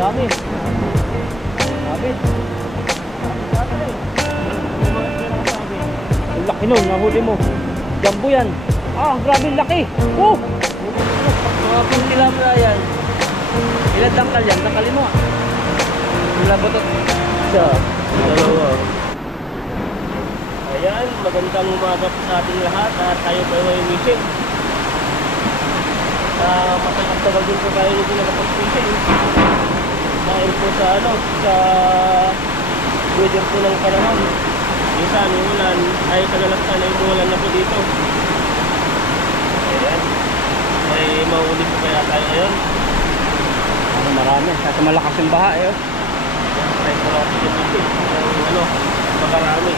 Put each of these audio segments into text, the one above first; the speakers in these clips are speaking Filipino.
Dami. Sabit. Ang laki nun, nahuli mo. Jumbo yan. Ah, grabe laki. Oh! Kung tilapia yan. Ilan tangkal yan? Tangkalin mo. Ilan ba ito? Isa. Dalawa. Ayan, magandang umaga po sa ating lahat. At tayo po ay mission. Matagal din po tayo dito nakapag-fishing. Dahil po sa sa weather po ng panahon. Minsan yung ulan ay kadalasan ay umulan na po dito. Ayan. May maulit po kaya tayo ngayon. Marami, kasi malakas yung baha eh. Try po natin yung fishing. Makarami.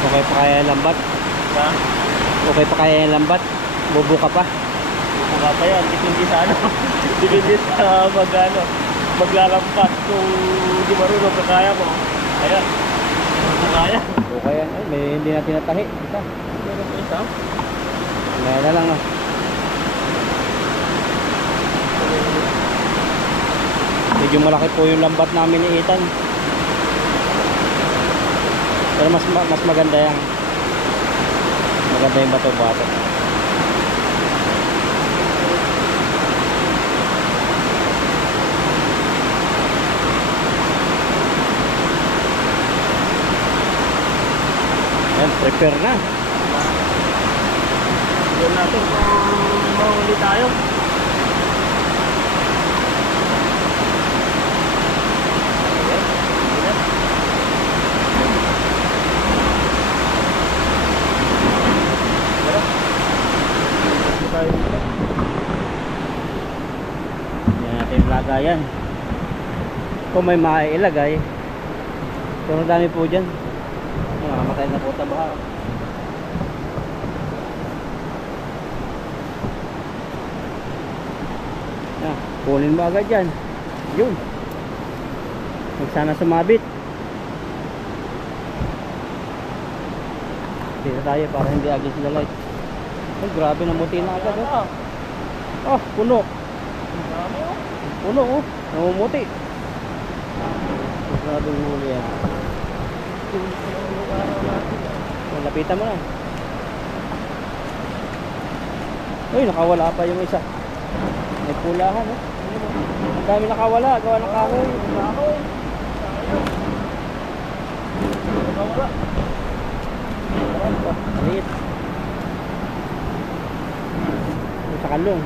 Okay pa kaya yung lambat? Ha? Okay pa kaya yung lambat? Bubuka pa? Bubuka pa yan, dipindi sa dipindi sa maglalampas. Kung hindi marunong kakaya mo, kaya kaya. Okay yan, ay may hindi natin natahi. Isa meron po isa? Meron na lang medyo malaki po yung lambat namin ni Ethan. Pero mas maganda yan. Maganda yung bato-bato. Ayan, prepare na. Yun natin kung mahuli tayo. Yan natin lagayan. Kung may maiilagay, pero dami po dyan. Makamatay na po sa baha. Yan, kunin mo agad dyan. Yun, huwag sana sumabit. Dito tayo para hindi agad sila light. Oh, grabe, namuti na agad. Oh, puno. Puno, oh. Namumuti. Grabe yung huli yan. Lapitan mo na. Uy, nakawala pa yung isa. May pulahan, oh. Ang dami nakawala. Gawa ng kahoy. Nakawala. Maliit. Sa kalong.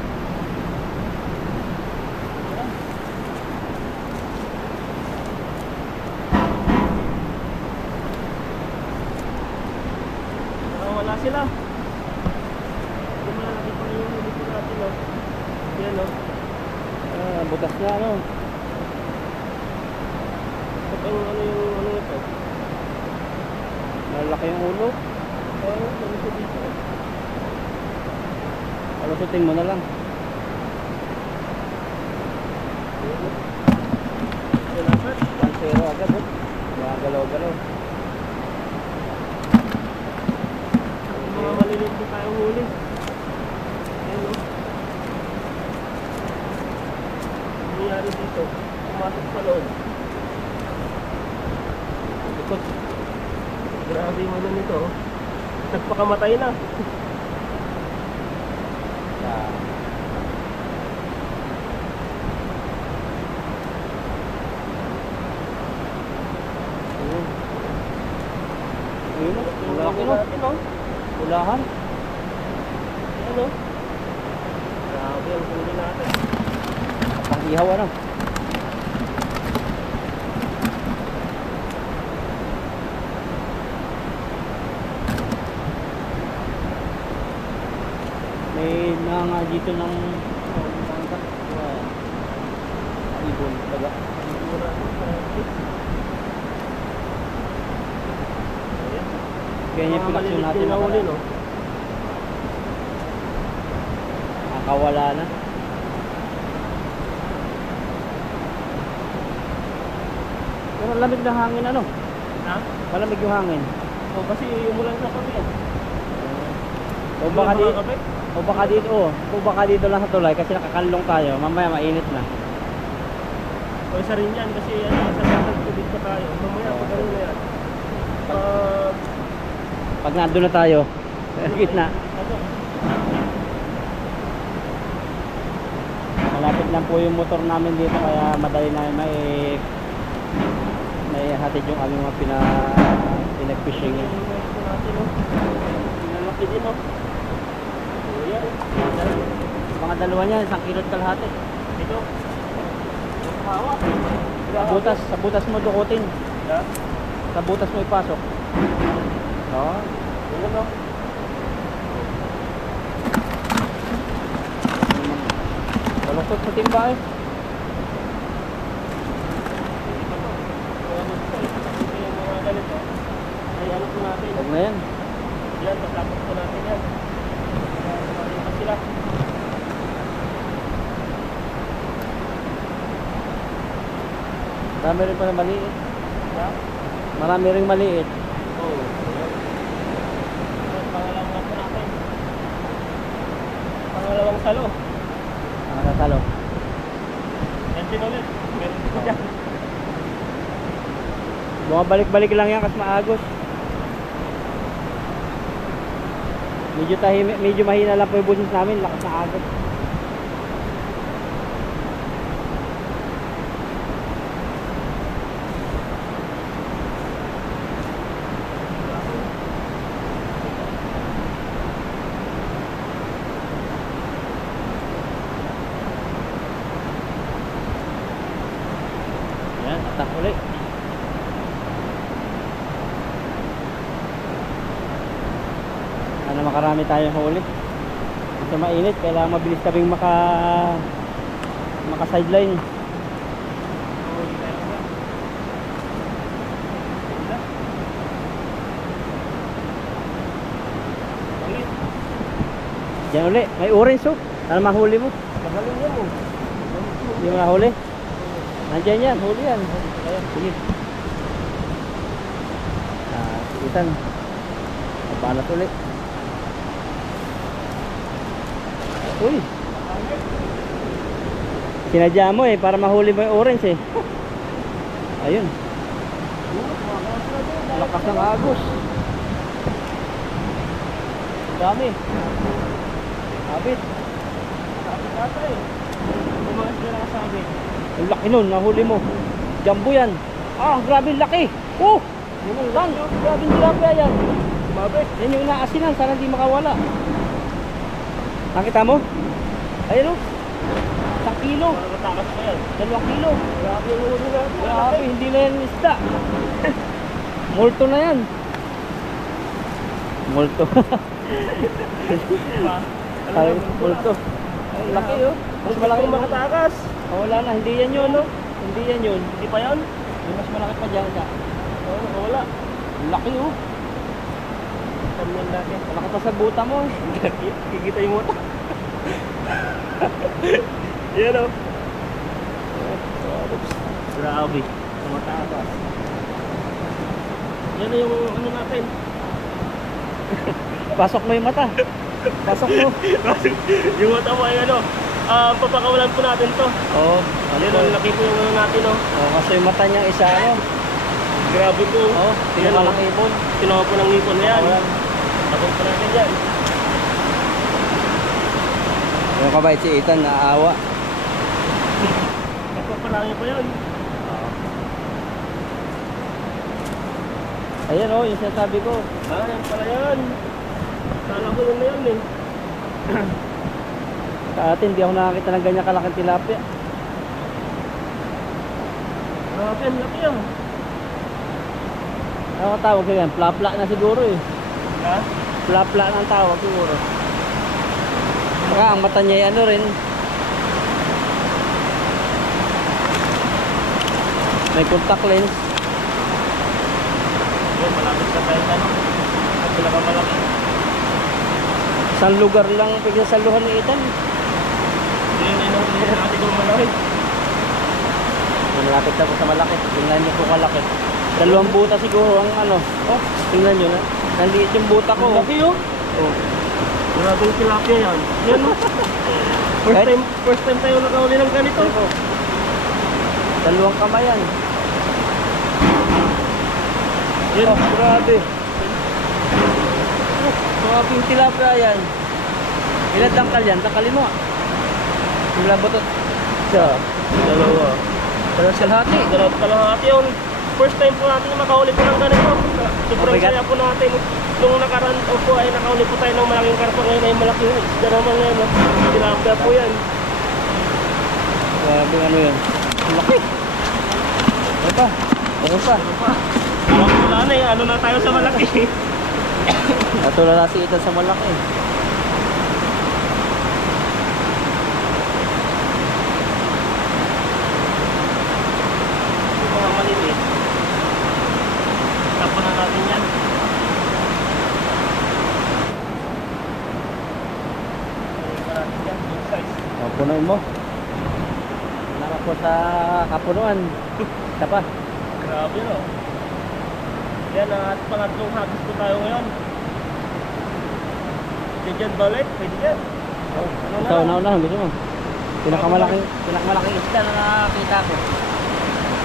Wala sila. Hindi mo na nakita yung huli natin, no? Yan, no? Butas na, ano? Ano ito? Malaki yung ulo. Ano dito? Alusutin mo na lang. Pansero agad, oh. Galaw-galaw. Mga maliliit po tayong huli. Ayan, oh. Nangyari dito. Pumasok sa loob. Ikot. Grabe yung ano nito, oh. Nagpakamatay na. Ulahan. Ano? Grabe ang huli natin. Pang-ihaw, ano? May nanga dito ng ibon, taga. Ganyan pinaksyon natin na huli, no? Nakawala na. Pero lamig na hangin, ano? Ha? Malamig yung hangin. O kasi umulan sa kami yan. O baka dito lang sa tulay kasi nakakalong tayo. Mamaya mainit na. O isa rin yan kasi sa tatag tubig pa tayo. Mamaya pag ano na yan. Pag nandun na tayo, gitna. Malapit lang po yung motor namin dito kaya madali na may hatid yung aming mga pinag-fishing. Pinalaki din, no? Ayan. Mga dalawa niya, 1 kilot kalahati. Ito. Hawak. Sa butas mo dukutin. Yeah. Sa butas mo ipasok. Oo. Ayan, no? Malungkot sa timba eh. Yung mga ganito. Ay, ano po natin? Huwag na yan. Yan, tatapos po natin yan. Maripas sila. Marami rin pa na maliit. Yeah. Marami rin maliit. Oo. Pangalawang lang po natin. Pangalawang salo. Ang natalo. Yan din ulit. Meron po dyan. Bumabalik-balik lang yan kasi maagos. Medyo mahina lang po yung business namin. Lakas na agos. Yan, atak ulit. Sana makarami tayong huli. Kasi mainit, kailangan mabilis kaming maka sideline. Diyan uli, may orange oh. Sana mahuli mo. Magaling yan mo. Hindi mo nahuli? Nandiyan yan, huli yan. Ayan, sige. Itan. Mabanat ulit. Uy. Sinadya mo eh, para mahuli mo yung orange eh. Ayun. Lakas ng agos. Dami. Sabit. Sabit ata eh. Bumangas na nakasabit. Ang laki nun, nahuli mo. Jumbo yan. Ah, grabe laki. Oh! Tan, grabe tilapia yan. Sumabit. Yan yung inaasinan, sana hindi makawala. Nakita mo? Ayun o. 1 kilo. Para matakas pa yan. 2 kilo. Grabe yung huli natin. Grabe, hindi na yan isda. Multo na yan. Multo. Ay, multo. Ay, laki oh. Mas malaki Kung makatakas. Oh, wala na, hindi yan yun no? Hindi yan yun. Hindi pa yan? Yung mas malaki pa dyan ka. Oo, wala. Laki oh. Tamyan natin. Malaki pa sa buta mo. Kikita yung mata. Yan o. Grabe. Tumatakas. Yan na yung ano natin. Pasok mo yung mata. Pasok mo. Yung mata mo ay ano. Papakawalan po natin to. Oo. Yan, ang laki po yung ano natin o. Oh, kasi yung mata niya isa ano. Grabe po. Oh, Yan tingnan o. ng ibon. Kinuha po ng ipon na yan. Ayan. Tapos po natin yan. Yung kabait si Ethan, naawa. Nagpaparami pa yan. Ayan oh, yung sinasabi ko. Yan pala yan. Kala ko yun na yan eh. Sa atin, hindi ako nakakita ng ganyan kalaking tilapia. Grabe, ang laki yan. Ano tawag ko yan? Plapla na siguro eh. Ha? Plapla na ang tawag siguro. Saka ang mata niya ay ano rin. May contact lens. Yan, malapit na tayo ano. At malaki. Isang lugar lang pagsasaluhan ni Ethan. Hindi natin kung malaki. Malapit na po sa malaki. Tingnan niyo po kalaki. 2 buta siguro ang ano. Oh, tingnan niyo na. Nandiit yung buta ko. Laki yun. Oh. Maraming tilapia yan. Yan no? First time tayo nakahuli ng ganito. Dalawang kamay yan. Yan, grabe. Grabe yung tilapia yan. Ilan tangkal yan? Tangkalin mo. Ilan butot? Isa, dalawa. Dalawang kalahati. Dalawang kalahati yun. First time po natin makahuli po ng ganito. Sobrang Mabigat. saya po natin. Nung nakaraan po ay nakahuli po tayo ng malaking karpa. Ngayon ay malaking isda naman ngayon. Tilapia po yan. Grabe ano yan. Ang laki. Ano pa? Ano pa? Wala na eh. Ano na tayo sa malaki. Natulala na si Ethan sa malaki. Yung mga maliliit. Tapon na natin yan. Ayun pa natin yan. Big size. Punuin mo. Nakako sa kapunuan. Isa pa. Grabe no. Yan at pangatlong hagis po tayo ngayon. Pwede ba ulit? Pwede yan. Ito, una-una. Gusto mo. Pinakamalaking isda na nakakita ko.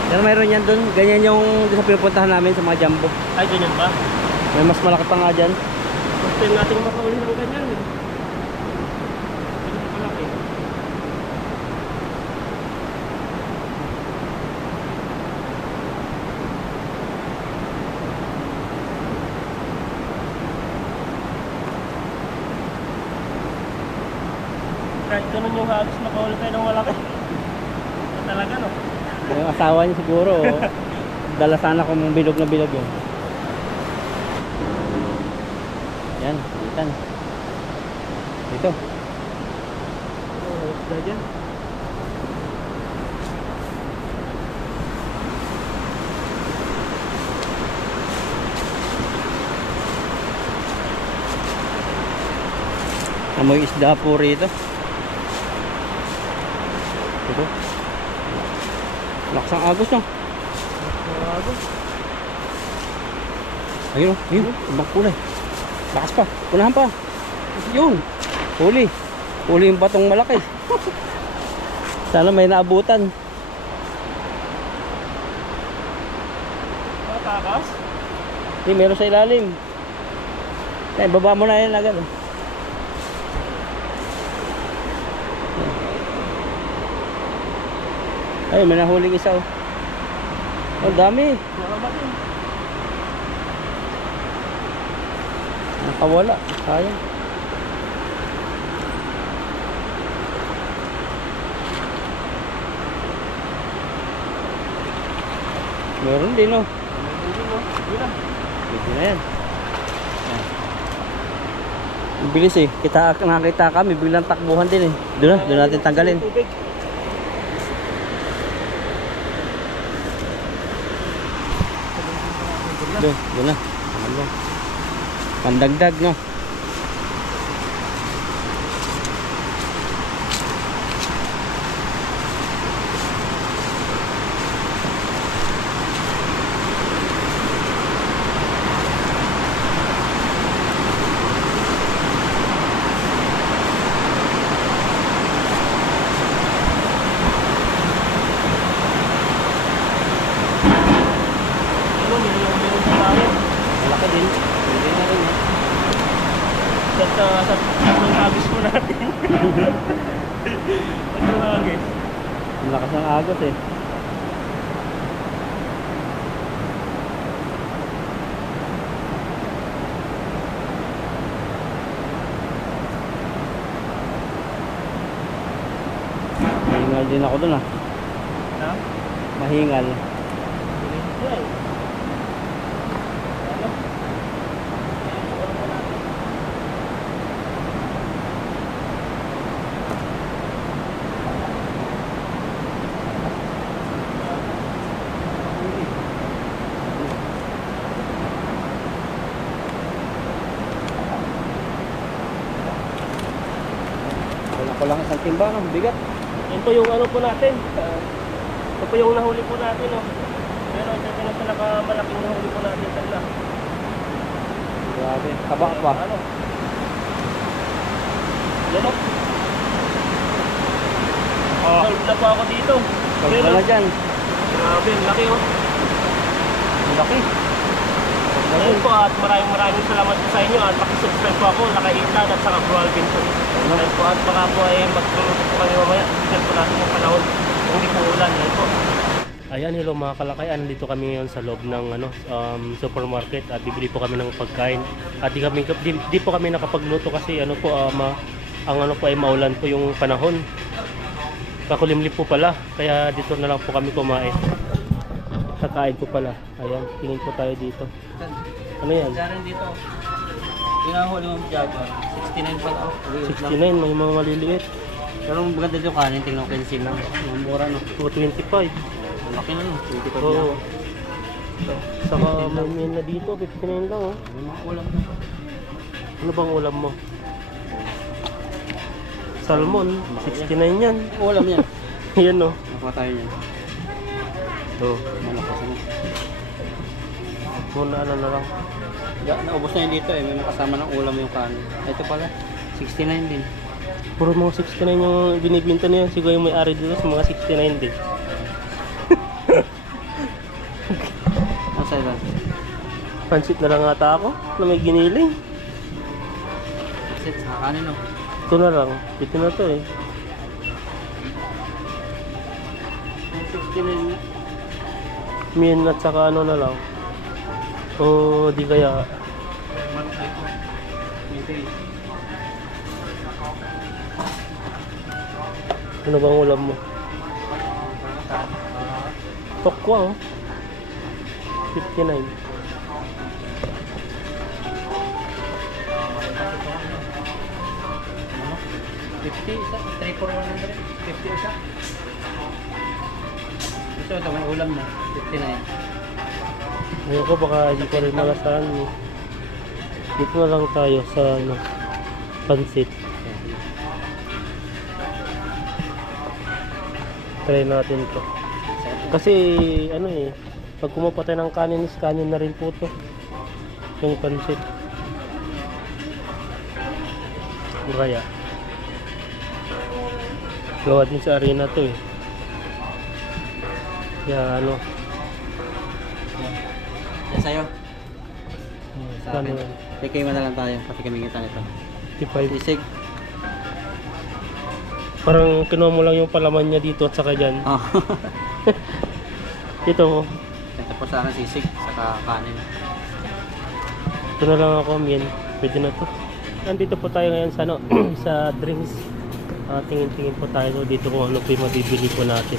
Yan mayroon yan dun. Ganyan yung sa pinupuntahan namin sa mga jumbo. Ay, ganyan ba? May mas malaki pa nga dyan. First time natin makauli ng ganyan. Ganyan malaki. Kahit ganun yung hagis, makauli tayo ng malaki. Ito talaga no? Yung asawa niya siguro. Dala sana kung bilog na bilog yun. Yan, Ethan. Dito. Oh, isda dyan. Amoy isda po rito. Ito. Lakas ang agos no. Grabe. Ayun, ayun, ibang kulay. Lakas pa, punahan pa. Yun, huli. Huli yung batong malaki. Sana may naabutan. Matakas? Hindi, meron sa ilalim. Ay, baba mo na yan agad. Ay, may nahuling isa oh. Ang dami. Nakamatin. Nakawala. Sayang. Meron din oh. Hindi mo. Hindi na. Pwede na yan. Yan. Ang bilis eh. Nakakita kami. Biglang takbuhan din eh. Doon na. Doon natin tanggalin. Tubig. Doon na. Ano? Pandagdag no. Ano, meron pa tayo. Malaki din. Pwede na rin eh. Sa tatlong hagis po natin. Tatlong hagis. Ang lakas ng agos eh. Mahingal din ako dun ah. Ha? Mahingal. Yan. Ano? Wala ko lang isang timba no. Bigat. Yan po yung ano po natin. Ito po yung nahuli po natin. Oh. Pero ito na sa malaking nahuli po natin. Saan na? Grabe. Taba pa. Ano? Yan o. Oh, Solve na po ako dito. Yan wala o. dyan. Grabe, ang laki o. Ang laki. Ayun po at maraming salamat po sa inyo at pakisubscribe po ako, Nakaitan at saka Bro Alvin po. Ayun po at baka po ay magtulungan po kami mamaya. Tignan po natin yung panahon kung hindi po ulan. Ayun po. Ayan, hello mga kalakay. Andito kami ngayon sa loob ng supermarket at bibili po kami ng pagkain. At di po kami nakapagluto kasi ang ano po ay maulan po yung panahon. Kakulimlim po pala. Kaya dito na lang po kami kumain. Kakain po pala. Ayan, tingin po tayo dito. Ano yan? Diyan dito. Pinahuli mo Java. 69 pala. 69, may mga maliliit. Pero maganda yung kanin. Tingnan ko yung lang. Mura no. 225. Ang laki na no. 25 Oo. Saka may meal na dito, 59 lang oh. May mga ulam na. Ano bang ulam mo? Salmon, 69 yan. Ulam yan. Yan oh. Nakuha tayo yan. Oh. Malakas na. Muna ano na lang. Naubos na yun dito eh. May makasama ng ulam yung kanin. Ito pala. 69 din. Puro mga 69 yung binibinta na yan. Siguro yung may-ari dito sa mga 69 din. Ang sa'yo lang. Pansit na lang ata ako na may giniling. Sit, sa kanin no. Ito na lang. Ito na to eh. 69 na. Min at saka ano na lang. O di kaya ano bang ulam mo? Tokwa oh. 59. Isa, 3 for 100. 50 isa. Ito, may ulam na. 59. Ngayon ko baka hindi ko rin malasahan eh. Dito na lang tayo sa ano, pansit. Try natin to. Kasi ano eh, pag kumapatay ng kanin is kanin na rin po to. Yung pansit. Kaya gawa din sa arena to eh. Kaya ano, Yan sa'yo. Sa ano, akin. Bigay mo na lang tayo kasi kami ngita nito. 55. Isig. Parang kinuha mo lang yung palaman niya dito at saka dyan. Oh. Ito mo. Ito po sa akin sisig. Saka kanin. Ito na lang ako, Mien. Pwede na to. Nandito po tayo ngayon sa, ano, sa drinks. Tingin-tingin po tayo dito kung ano po yung mabibili po natin.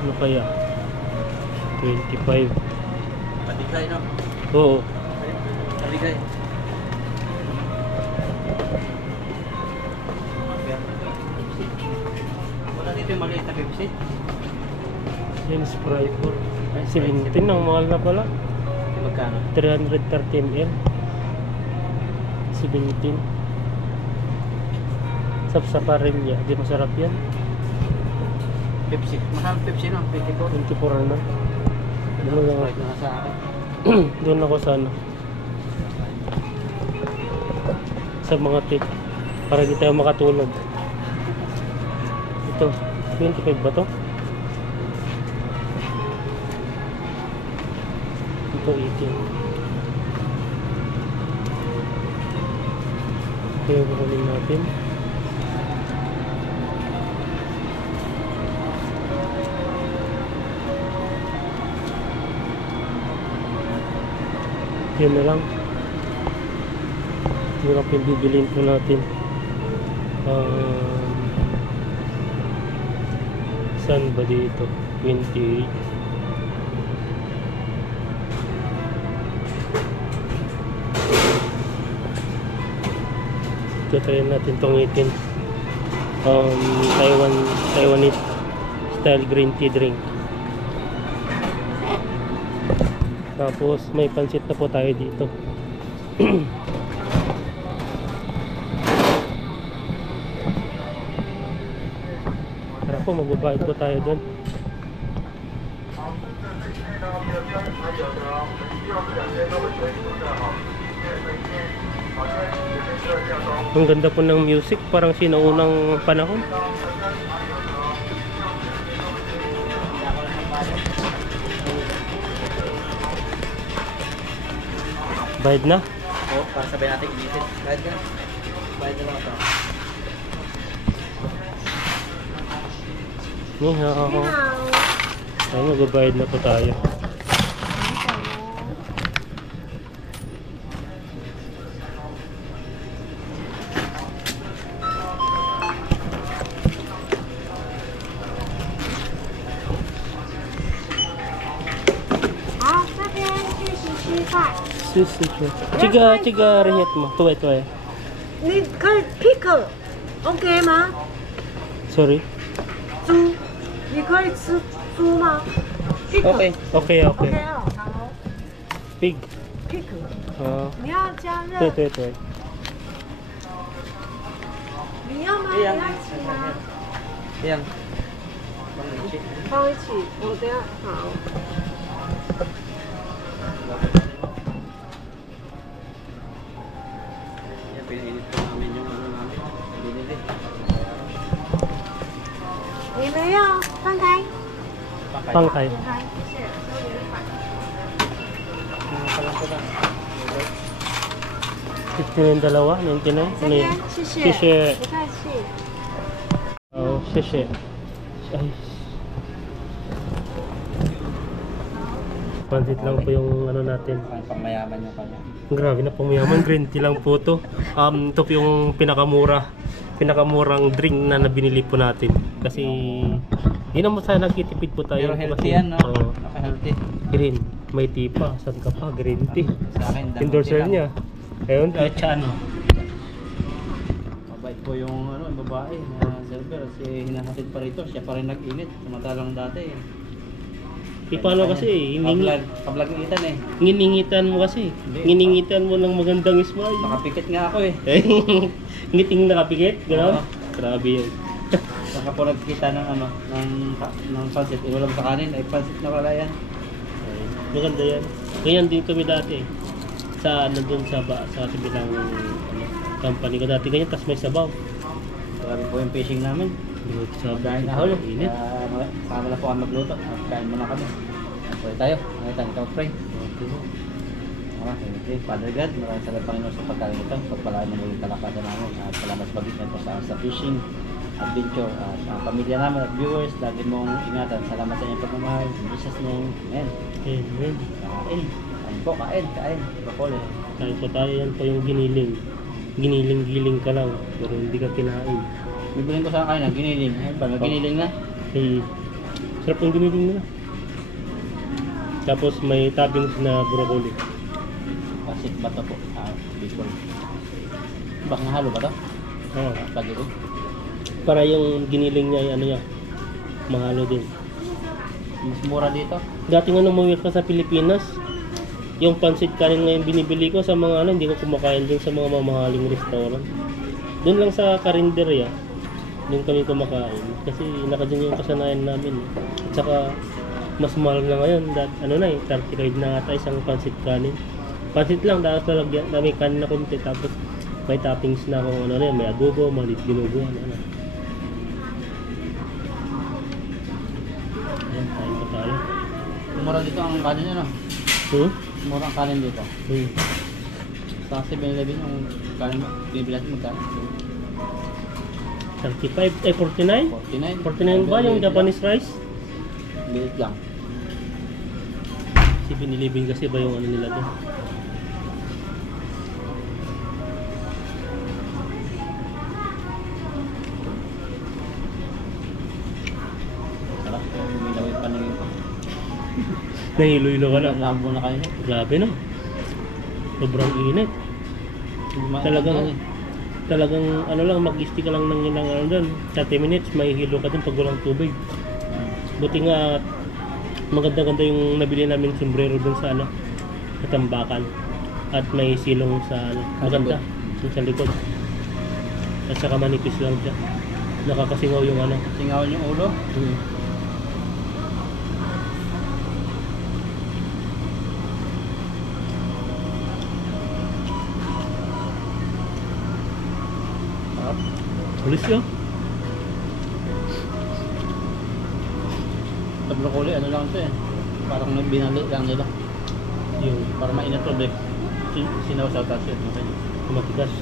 Ano kaya? 25. Patigay no? Oo. Patigay. Wala dito yung maliit na Pepsi. Yan, Sprite po. 17 ang mahal na pala. Magkano? 330 ml. 17. Sapsaparilya. Di masarap yan. Pepsi. Mahal Pepsi no? 24. 24 na. Doon lang Sprite na sa akin. doon ako sa ano. Sa mga tip. Para di tayo makatulog. Ito. 25 ba to? Ito 18. Ito yung kukunin natin. Yun na lang. Yun lang pinbibilin po natin. Saan ba dito? 28. Try natin tong 18. Taiwanese style green tea drink. Tapos may pansit na po tayo dito. Tara po, magbabayad po tayo doon. Ang ganda po ng music, parang sinaunang panahon. Bayad na. Oo, para sabay natin i-visit. Bayad ka. Bayad na lang ito. Ni hao. Ay, magbabayad na po tayo. Chiga rehet mo. Tuwe. 你可以 pickle OK 吗？ Sorry. 猪，你可以吃猪吗 ？pickle Okay. Okay. OK 哦，好 Pig. pickle， Ah. 你要加热， Tuwe. 你要吗？你要一起吗？ Ayan. 放一起，我等下好。 Yan, pinainit po namin yung ano namin. Binili. 你们要翻开， Pangkay. 翻开，谢谢，收银款。 15 yung dalawa, 99. 这 Ano 边 yun? 谢谢， Shishe. 不客气。 Oh, shishe. Ay. Pansit lang po yung ano natin. Ang pangmayaman yung kanya. Grabe na pumayaman, green tea lang po to. Ito po yung pinakamurang drink na nabinili po natin. Kasi hindi naman sana nagtitipid po tayo. Pero healthy Kasi, yan, no? oo, Naka-healthy. green. May tea pa. Saan ka pa? Green tea. Sa akin, damn Endorser tea lang. niya. Ayun, kahit siya ano. Mabait po yung ano, babae na server. Kasi hinahatid pa rito. Siya pa rin nag-init. Samantalang dati. Paano kasi, Kablag-itan eh. nginingitan mo kasi. Nginingitan mo ng magandang smile. Nakapikit nga ako eh. Ngiting nakapikit, gano'n? Oo. Grabe yun. Saka po nagkita ng ano, ng pansit. Inulam sa kanin. Ay pansit na pala yan. Maganda yan. Ganyan din kami dati. Nandun sa kabilang company ko dati. Ganyan, tas may sabaw. Grabe po yung fishing namin. Sa Dahil na halo, huli. init. Sama na po kami magluto. Kain muna kami. Pwede tayo. Ngayon ikaw, Frank. Okay, Father God, maraming salamat Panginoon sa pagkain ito. Pagpalaan mo yung kalakasan namin. At salamat sa bagit nito sa fishing adventure. At ang pamilya namin at viewers, lagi mong ingatan. Salamat sa inyong pagmamahal. In Jesus' name, Amen. Amen. Kain. Kain po, kain. Bakol eh. Kain po tayo, yan po yung giniling. Giniling-giling ka lang, pero hindi ka kinain. Bibilin ko sa kain na, giniling. Ayun ba, giniling na? Hey, sarap yung giniling nila. Tapos may toppings na broccoli. Pasit ba ito po? Bicol. Baka halo ba ito? Oo. Lagi ko. Para yung giniling niya, ano yan, mahalo din. Mas mura dito. Dati nga nung umuwi ka sa Pilipinas, yung pansit kanin ngayon binibili ko sa mga ano, hindi ko kumakain din sa mga mamahaling restaurant. Doon lang sa karinderya, doon kami kumakain. Kasi nakadyan yung kasanayan namin. At saka, mas mahal na ngayon. Ano na eh, 35 na ata isang pansit kanin. Pansit lang, tapos lalagyan, may kanin na konti, tapos may toppings na kung ano na yun, may adobo, malit ginugo, ano. Ayan, kain pa tayo. Mura dito ang kanin nyo, no? Mura ang kanin dito. Sa 7-Eleven yung kanin mo, binibili natin magkano? 35, 49? 49? 49 ba yung Japanese rice? Bilit lang. Si Pinilibing kasi ba yung ano nila doon? Sarap. Umilawin pa na yun. Nahilo-hilo ka na. Labo na kayo. Grabe no. Sobrang init. Talagang ano lang, mag-isti ka lang ng ilang ano doon. 30 minutes, may hilo ka doon pag walang tubig. Buti nga, maganda-ganda yung nabili namin sombrero doon sa ano, sa tambakan. At may silong sa ano, maganda. Yung sa likod. At saka manipis lang siya. Nakakasingaw yung ano. Singawan yung ulo. Pulis yun. Sa broccoli, ano lang ito eh. Parang binali lang nila. Yung Para mainit to, Blake. Sinaw-saw tapos yun. Okay. matigas.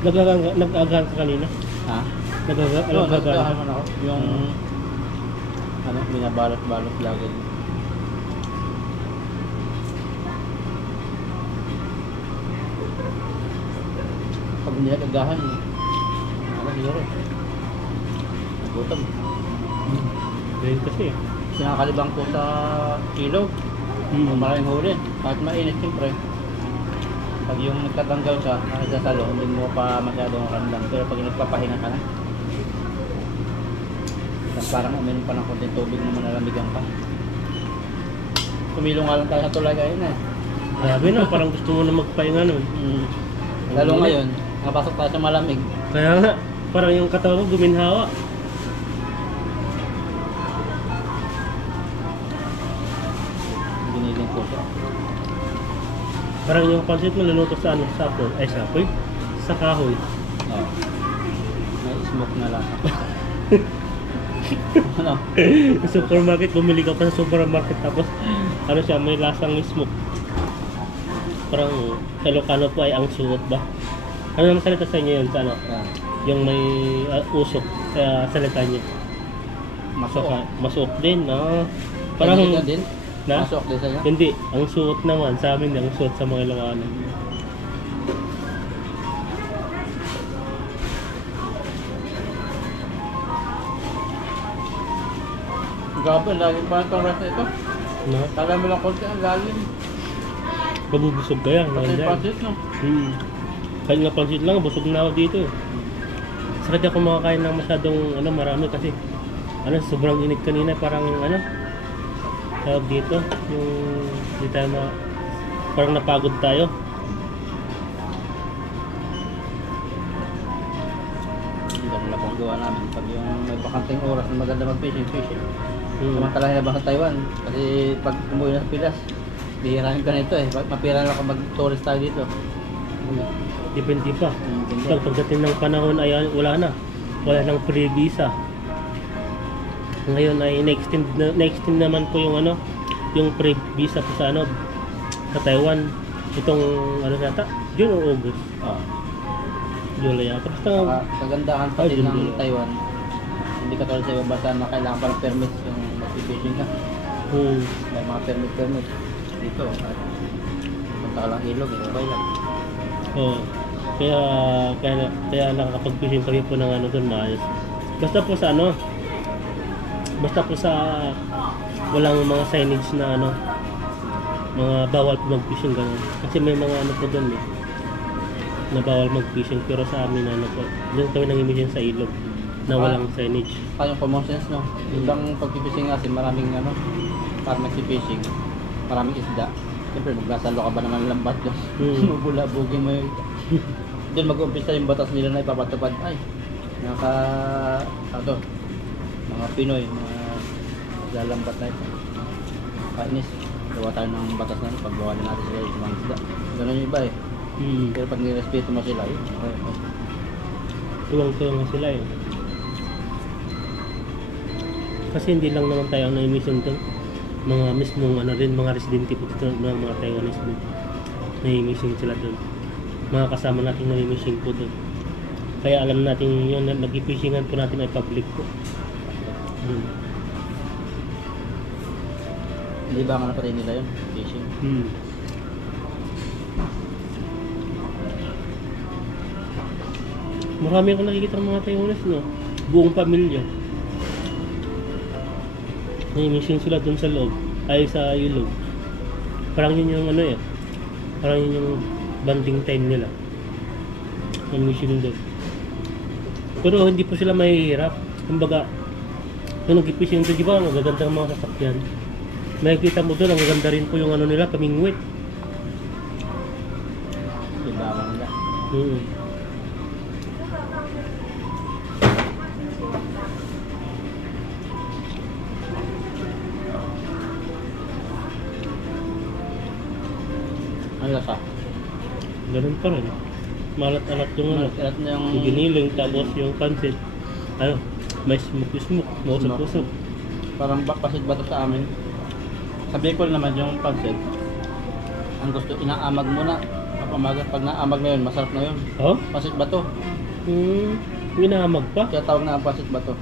Nag-agahan ka kanina? Ha? Nag-agahan Ano, ka? nagkahan man ako. Yung, ano, binabalot-balot lagi. Pag hindi nagagahan, ano siguro? Nagutom. Ganyan kasi eh. Sinakalibang ko sa ilog. Maraming huli. Kahit mainit siyempre. Pag yung nagtatanggal ka, nakasasalo, hindi mo pa masyadong randang. Pero pag nagpapahinga ka na, tapos parang uminom pa ng konting tubig na manalamigan ka. Kumilong nga lang tayo sa tulay kayo na eh. Grabe na, parang gusto mo na magpahinga nun. Lalo ngayon, napasok tayo sa malamig. Kaya nga, parang yung katawan ko guminhawa. Giniling ko siya. Parang yung pansit mo luluto sa ano, sa apoy. Ay, sa apoy? Sa kahoy. Oo. May smoke na lang. Ano? Sa supermarket, bumili ka pa sa supermarket tapos ano siya, may lasang smoke. Parang sa Ilocano po ay ang suot ba? Ano naman salita sa inyo yun? Sa ano? Yan. Yung may usok sa salita niya. Masok. Masuot din, no? Parang, Ganyan din? na? Masok din sa'yo? Hindi, ang suot naman sa amin, ang suot sa mga Ilocano. Grabe, laging pa itong rest na ito. No? Kala mo lang konti ang lalim. Mabubusog kaya. Pati yung pansit, no? Kahit nga pansit lang, busog na ako dito. Sakit ako makakain ng masyadong marami kasi sobrang init kanina, parang tawag dito, yung di tayo parang napagod tayo. Ganun lang ang gawa namin. Pag yung may bakanting oras na maganda mag-fishing. Samantala na ba sa Taiwan? Kasi pag umuwi na sa Pilas, bihirahin ka nito eh. Mapira lang ako mag-tourist tayo dito. Depende pa. Pagdating ng panahon ay wala nang free visa. Ngayon ay na-extend naman po yung yung free visa po sa sa Taiwan. Itong yata, June o August? July yata. Basta Kagandahan pa din ng Taiwan. Hindi ka tulad sa ibang bansa na kailangan pa ng permit yung mag-fishing ka. May mga permit dito. At punta ka lang ilog, okay lang. Oo. Kaya nakakapag-fishing kami po ng doon maayos. Basta po sa walang mga signage na mga bawal po mag-fishing ganun. Kasi may mga po doon na bawal mag-fishing, pero sa amin po. Doon kami nang-imagine sa ilog na walang signage. Kaya yung common sense, no? Ibang pag-fishing kasi maraming parang nag-fishing, maraming isda. Siyempre maglasalo ka ba naman ng lambat doon? Mabula-bugin mo yung doon mag-umpisa yung batas nila na ipapatupad. Ay, mga Pinoy, mga lalambat na ito. Kainis, gawa tayo ng batas na ito, pagbawalan natin sila yung mga isda. Ganun yung iba eh. Pero pag nirespeto mo sila, okay. Tuwang-tuwang sila eh. Kasi hindi lang naman tayo ang na-emission doon. Mga mismong mga residente po dito, mga Taiwanese din. Na-emission sila doon. Mga kasama natin na-emission po doon. Kaya alam natin yun, nag-fishingan po natin ay public po. Hindi ba nga napatay nila yun? Fishing? Marami akong nakikita ng mga Taiwanese, no? Buong pamilya. Na-emission sila doon sa loob, ay sa ilog. Parang yun yung parang yun yung banding time nila. Na-emission doon. Pero hindi po sila mahihirap. Kumbaga, kung nag-fishing doon, di ba, magaganda ang mga sasakyan. Makikita mo doon, ang maganda rin po yung nila, pamingwit. Diba ka nila? ganun pa rin. Malat-alat yung ano. Malat na yung Yung giniling, tapos yung pansit. Ano, may smoke-smoke, mausap-usap. parang pasit bato sa amin. Sa Bicol naman yung pansit. Ang gusto, inaamag muna. Kapamagat, pag naamag na yun, masarap na yun. Oh? Pasit bato. Ginamag pa? Kaya tawag na ang pasit bato.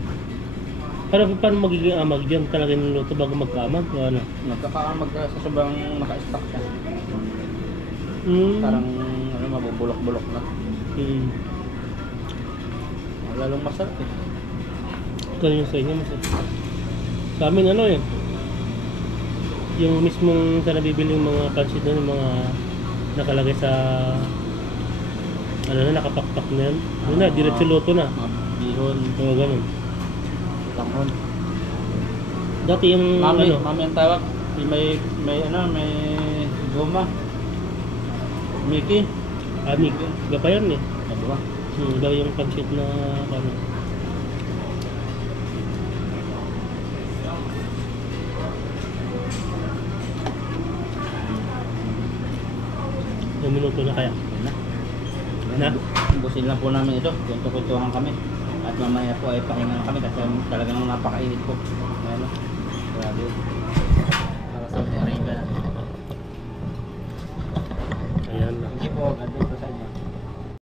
Paano magiging amag dyan? Talaga niluto bago magkaamag o ano? Nagkakaamag ka sa sobrang naka-stack siya. Hmm. Parang ano, mabubulok-bulok na. Hmm. Lalong masarap eh. Ganun yung sa inyo, masarap. Sa amin ano eh, yung mismong sa nabibili yung mga pansit doon, yung mga nakalagay sa ano na, nakapakpak na yan. Yun na, diretso luto na. Bihon, Oo, ganun. tanghon. Dati yung Mami, ano, mami ang tawag. May goma. Mickey. amig, iba pa yun eh. Diba? Iba yung pansit na ano. Yung minuto na kaya. Yan na. Na? Ubusin lang po namin ito. Kwento-kwentuhan kami. At mamaya po ay pahinga kami kasi talagang napakainit po. Ayan o. Grabe. Para sa aring ka na. Ayan na. Hindi po.